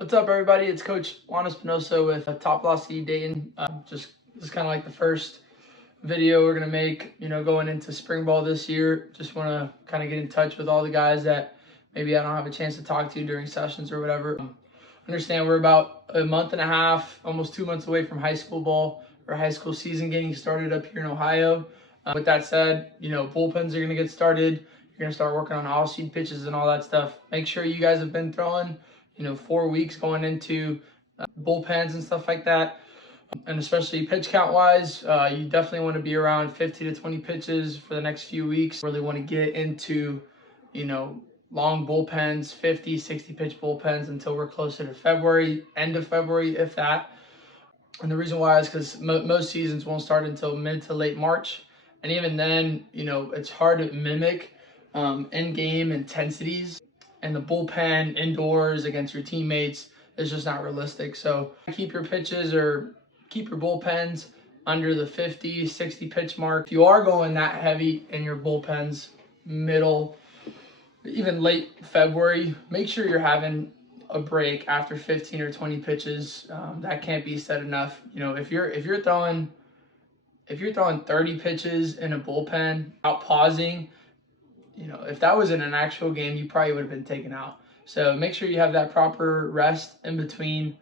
What's up, everybody? It's Coach Juan Espinosa with Top Velocity Dayton. This is kind of like the first video we're gonna make, going into spring ball this year. Just want to kind of get in touch with all the guys that maybe I don't have a chance to talk to during sessions or whatever. Understand we're about a month and a half, almost 2 months away from high school ball or high school season getting started up here in Ohio. With that said, bullpens are gonna get started. You're gonna start working on off-speed pitches and all that stuff. Make sure you guys have been throwing 4 weeks going into bullpens and stuff like that. And especially pitch count wise, you definitely want to be around 50 to 20 pitches for the next few weeks. Really want to get into, long bullpens, 50, 60 pitch bullpens until we're closer to February, end of February, if that. And the reason why is because most seasons won't start until mid to late March. And even then, it's hard to mimic in-game intensities. And the bullpen indoors against your teammates is just not realistic. So keep your pitches or keep your bullpens under the 50, 60 pitch mark. If you are going that heavy in your bullpens, middle, even late February, make sure you're having a break after 15 or 20 pitches. That can't be said enough. If you're throwing 30 pitches in a bullpen out pausing, if that was in an actual game, you probably would have been taken out. So make sure you have that proper rest in between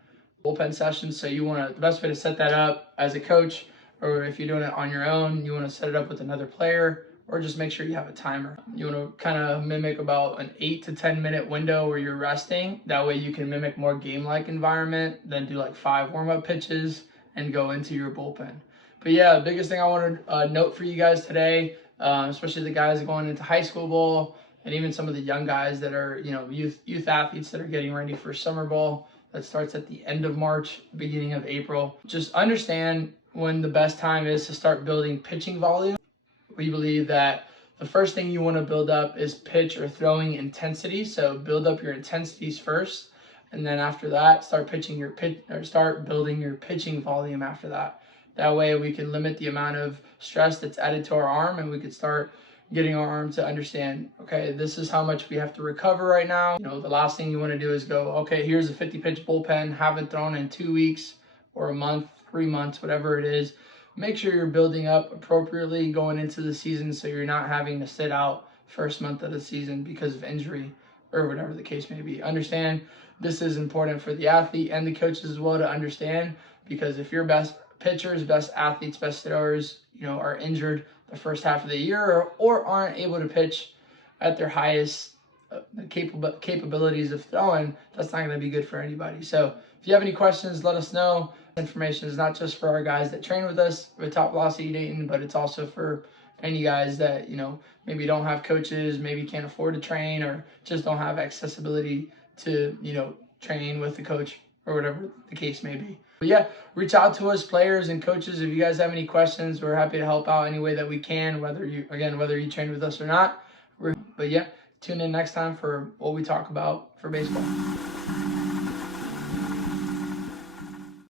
bullpen sessions. So the best way to set that up as a coach, or if you're doing it on your own, you want to set it up with another player, or just make sure you have a timer. You want to kind of mimic about an 8 to 10 minute window where you're resting. That way you can mimic more game-like environment, then do like 5 warm-up pitches and go into your bullpen. But yeah, the biggest thing I want to note for you guys today, especially the guys going into high school ball, and even some of the young guys that are, youth athletes that are getting ready for summer ball that starts at the end of March, beginning of April. Just understand when the best time is to start building pitching volume. We believe that the first thing you want to build up is pitch or throwing intensity. So build up your intensities first, and then after that, start building your pitching volume after that. That way we can limit the amount of stress that's added to our arm, and we could start getting our arm to understand, okay, this is how much we have to recover right now. The last thing you want to do is go, okay, here's a 50 pitch bullpen, haven't thrown in 2 weeks or a month, 3 months, whatever it is. Make sure you're building up appropriately going into the season so you're not having to sit out first month of the season because of injury or whatever the case may be. Understand this is important for the athlete and the coaches as well to understand, because if your best pitchers, best athletes, best throwers, are injured the first half of the year or aren't able to pitch at their highest capabilities of throwing, that's not going to be good for anybody. So if you have any questions, let us know. Information is not just for our guys that train with us with Top Velocity Dayton, but it's also for any guys that, maybe don't have coaches, maybe can't afford to train, or just don't have accessibility to, train with the coach or whatever the case may be. But yeah, reach out to us, players and coaches. If you guys have any questions, we're happy to help out any way that we can, whether you train with us or not. But yeah, tune in next time for what we talk about for baseball.